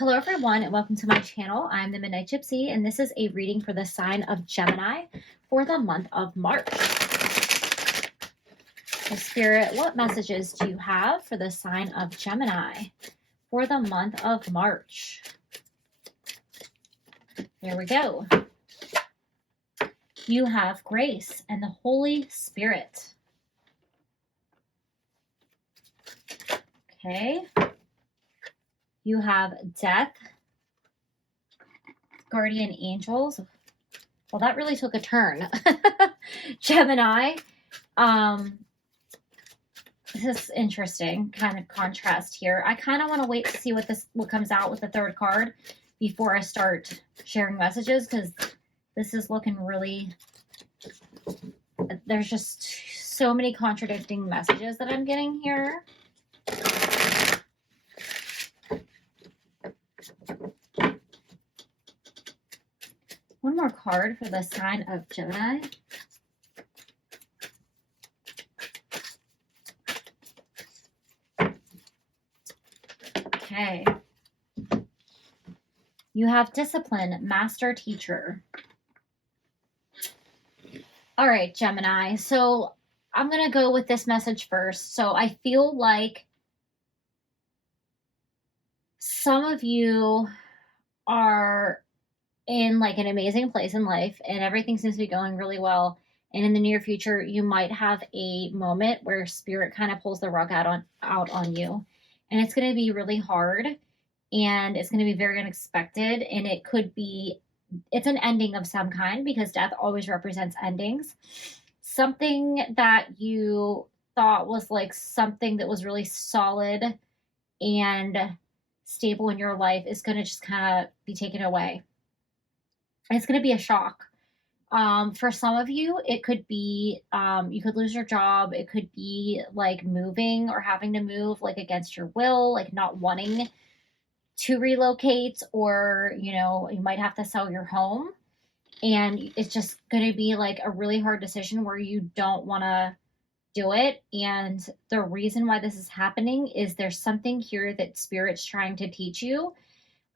Hello everyone and welcome to my channel. I'm the Midnight Gypsy and this is a reading for the sign of Gemini for the month of March. So Spirit, what messages do you have for the sign of Gemini for the month of March? There we go. You have grace and the Holy Spirit. Okay. You have death, guardian angels. Well, that really took a turn. Gemini. This is interesting, kind of contrast here. I kind of want to wait to see what comes out with the third card before I start sharing messages, because this is looking really, there's just so many contradicting messages that I'm getting here. One more card for the sign of Gemini. Okay. You have discipline, master teacher. All right, Gemini. So I'm going to go with this message first. So I feel like some of you are in like an amazing place in life and everything seems to be going really well. And in the near future, you might have a moment where Spirit kind of pulls the rug out on you. And it's going to be really hard and it's going to be very unexpected. And it's an ending of some kind, because death always represents endings. Something that you thought was like something that was really solid and stable in your life is going to just kind of be taken away. And it's going to be a shock. For some of you, it could be, you could lose your job. It could be like moving or having to move like against your will, like not wanting to relocate, or, you know, you might have to sell your home. And it's just going to be like a really hard decision where you don't want to do it. And the reason why this is happening is there's something here that Spirit's trying to teach you.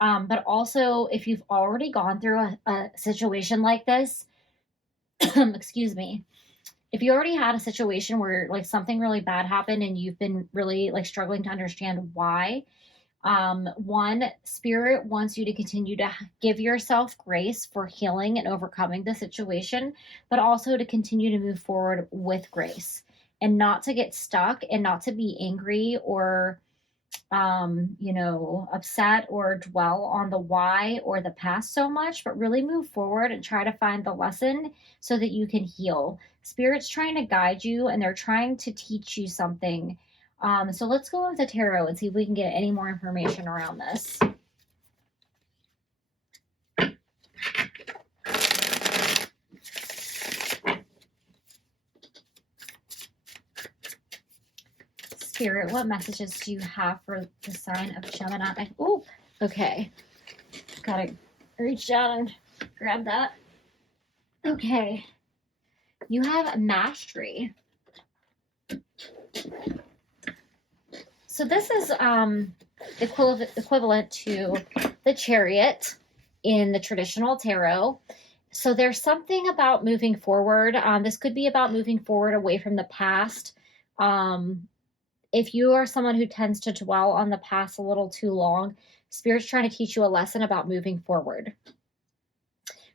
But also, if you've already gone through a situation like this, excuse me, if you already had a situation where like something really bad happened and you've been really like struggling to understand why, one, Spirit wants you to continue to give yourself grace for healing and overcoming the situation, but also to continue to move forward with grace and not to get stuck and not to be angry or upset or dwell on the why or the past so much, but really move forward and try to find the lesson so that you can heal. Spirit's trying to guide you and they're trying to teach you something. So let's go with the tarot and see if we can get any more information around this. Spirit, what messages do you have for the sign of Gemini? Oh, okay. Gotta reach down and grab that. Okay. You have mastery. So this is equivalent to the Chariot in the traditional tarot. So there's something about moving forward. This could be about moving forward away from the past. If you are someone who tends to dwell on the past a little too long, Spirit's trying to teach you a lesson about moving forward.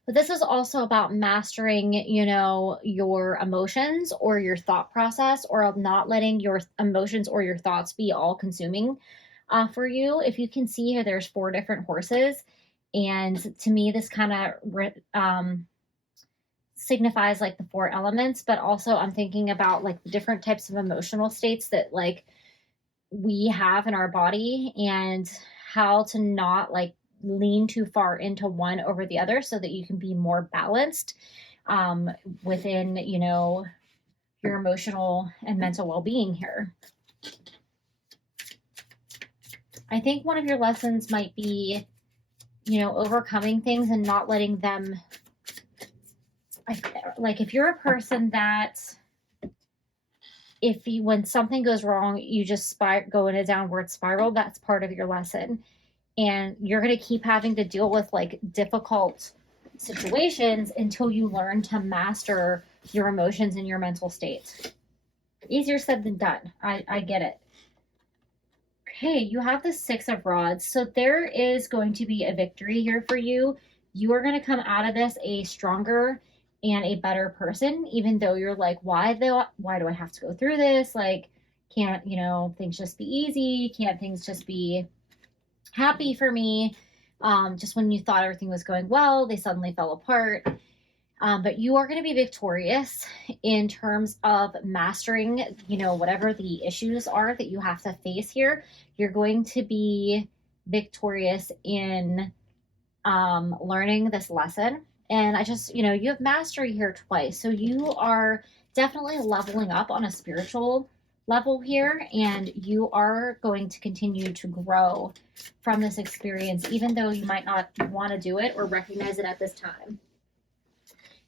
But this is also about mastering, your emotions or your thought process, or not letting your emotions or your thoughts be all consuming for you. If you can see here, there's 4 different horses. And to me, this kind of signifies like the 4 elements, but also I'm thinking about like the different types of emotional states that like we have in our body and how to not like lean too far into one over the other so that you can be more balanced within, your emotional and mental well-being here. I think one of your lessons might be, overcoming things and not letting them, like if you're a person that when something goes wrong, you just go in a downward spiral, that's part of your lesson. and you're going to keep having to deal with like difficult situations until you learn to master your emotions and your mental state. Easier said than done. I get it. Okay, you have the Six of Rods. So there is going to be a victory here for you. You are going to come out of this a stronger and a better person, even though you're like, why do I have to go through this? Like, can't, things just be easy? Can't things just be happy for me? Just when you thought everything was going well, they suddenly fell apart. But you are going to be victorious in terms of mastering, whatever the issues are that you have to face here. You're going to be victorious in learning this lesson. And I just, you have mastery here twice. So you are definitely leveling up on a spiritual level here, and you are going to continue to grow from this experience, even though you might not want to do it or recognize it at this time.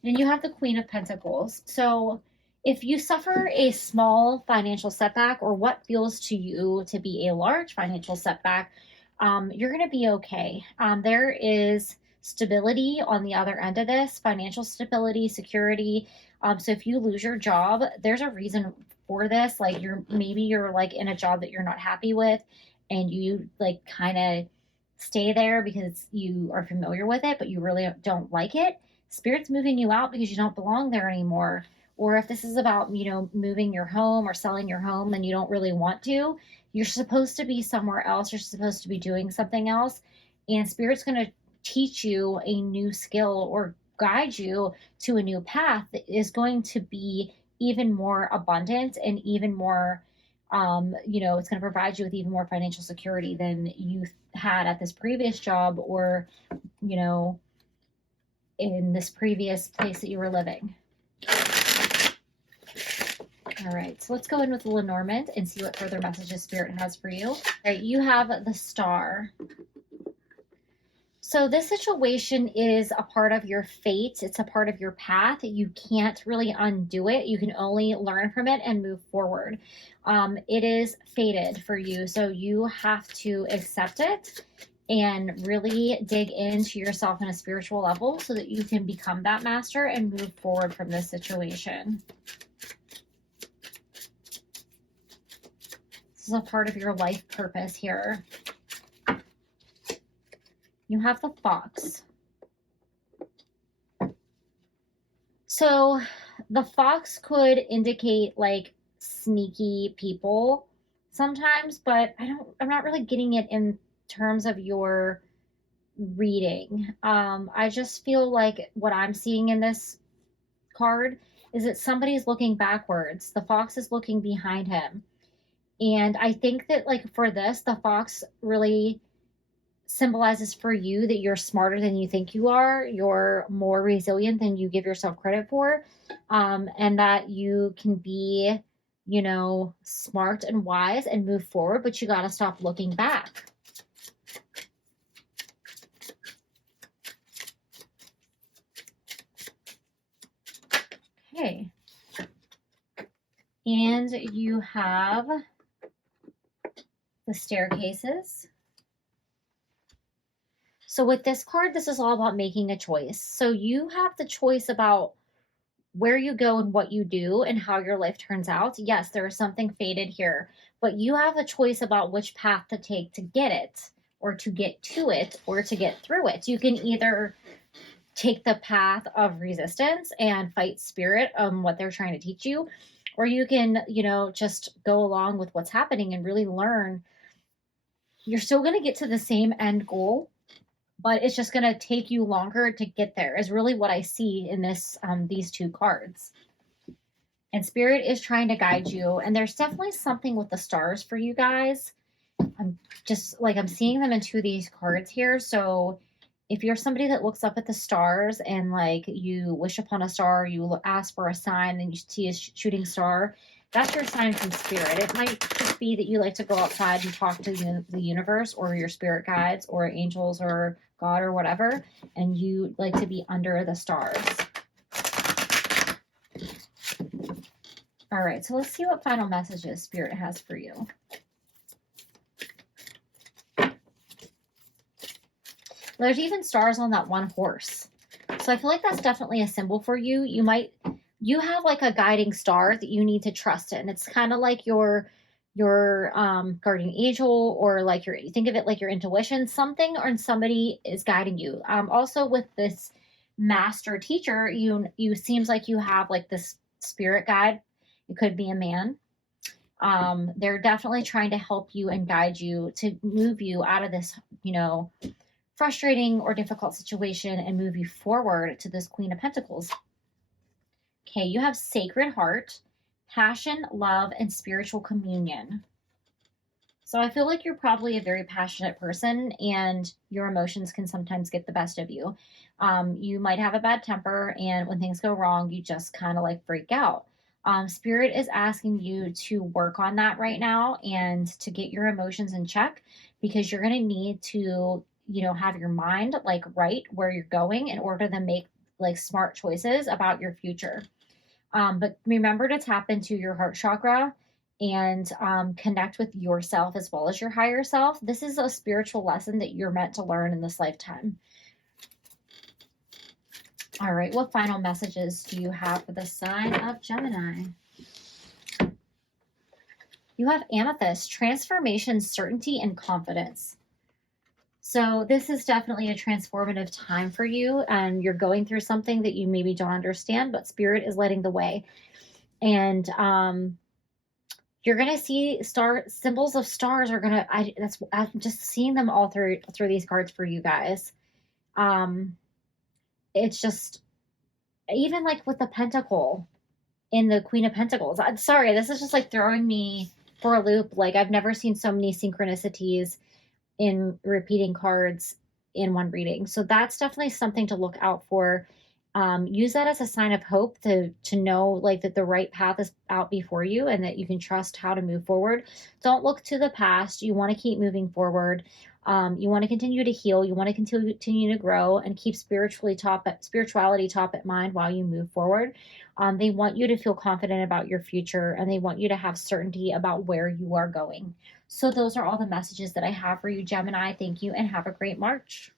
And you have the Queen of Pentacles. So if you suffer a small financial setback or what feels to you to be a large financial setback, you're going to be okay. There is stability on the other end of this, financial stability, security. So if you lose your job, there's a reason for this. Like maybe you're like in a job that you're not happy with, and you like kind of stay there because you are familiar with it, but you really don't like it. Spirit's moving you out because you don't belong there anymore. Or if this is about, moving your home or selling your home and you don't really want to, you're supposed to be somewhere else. You're supposed to be doing something else. And Spirit's going to teach you a new skill or guide you to a new path that is going to be even more abundant and even more, it's going to provide you with even more financial security than you had at this previous job or, in this previous place that you were living. All right, so let's go in with Lenormand and see what further messages Spirit has for you. All right, you have the Star. So this situation is a part of your fate. It's a part of your path. You can't really undo it. You can only learn from it and move forward. It is fated for you, so you have to accept it and really dig into yourself on a spiritual level so that you can become that master and move forward from this situation. This is a part of your life purpose here. You have the Fox. So the Fox could indicate like sneaky people sometimes, but I'm not really getting it in terms of your reading. I just feel like what I'm seeing in this card is that somebody's looking backwards. The Fox is looking behind him. And I think that like for this, the Fox really symbolizes for you that you're smarter than you think you are. You're more resilient than you give yourself credit for. And that you can be, smart and wise and move forward, but you got to stop looking back. Okay. And you have the Staircases. So with this card, this is all about making a choice. So you have the choice about where you go and what you do and how your life turns out. Yes, there is something fated here, but you have a choice about which path to take to get it or to get to it or to get through it. You can either take the path of resistance and fight Spirit on what they're trying to teach you, or you can, just go along with what's happening and really learn. You're still going to get to the same end goal, but it's just going to take you longer to get there is really what I see in this these two cards. And Spirit is trying to guide you, and there's definitely something with the stars for you guys. I'm seeing them in two of these cards here. So if you're somebody that looks up at the stars and like you wish upon a star, you ask for a sign and you see a shooting star, that's your sign from Spirit. It might just be that you like to go outside and talk to the universe or your spirit guides or angels or God or whatever, and you like to be under the stars. All right, so let's see what final messages Spirit has for you. There's even stars on that one horse. So I feel like that's definitely a symbol for you. You have like a guiding star that you need to trust in. It's kind of like your guardian angel, or like your, think of it like your intuition. Something or somebody is guiding you. Also with this master teacher, you seems like you have like this spirit guide. It could be a man. They're definitely trying to help you and guide you to move you out of this, frustrating or difficult situation and move you forward to this Queen of Pentacles. Okay, you have Sacred Heart, passion, love, and spiritual communion. So I feel like you're probably a very passionate person, and your emotions can sometimes get the best of you. You might have a bad temper, and when things go wrong, you just kind of like freak out. Spirit is asking you to work on that right now and to get your emotions in check, because you're going to need to, have your mind like right where you're going in order to make like smart choices about your future. But remember to tap into your heart chakra and connect with yourself as well as your higher self. This is a spiritual lesson that you're meant to learn in this lifetime. All right, what final messages do you have for the sign of Gemini? You have Amethyst, transformation, certainty, and confidence. So this is definitely a transformative time for you, and you're going through something that you maybe don't understand, but Spirit is leading the way. And you're gonna see symbols of stars are gonna. I'm just seeing them all through these cards for you guys. It's just, even like with the Pentacle in the Queen of Pentacles. I'm sorry, this is just like throwing me for a loop. Like, I've never seen so many synchronicities in repeating cards in one reading. So that's definitely something to look out for. Use that as a sign of hope to know like that the right path is out before you and that you can trust how to move forward. Don't look to the past. You want to keep moving forward. You want to continue to heal. You want to continue to grow and keep spirituality top at mind while you move forward. They want you to feel confident about your future, and they want you to have certainty about where you are going. So those are all the messages that I have for you, Gemini. Thank you and have a great March.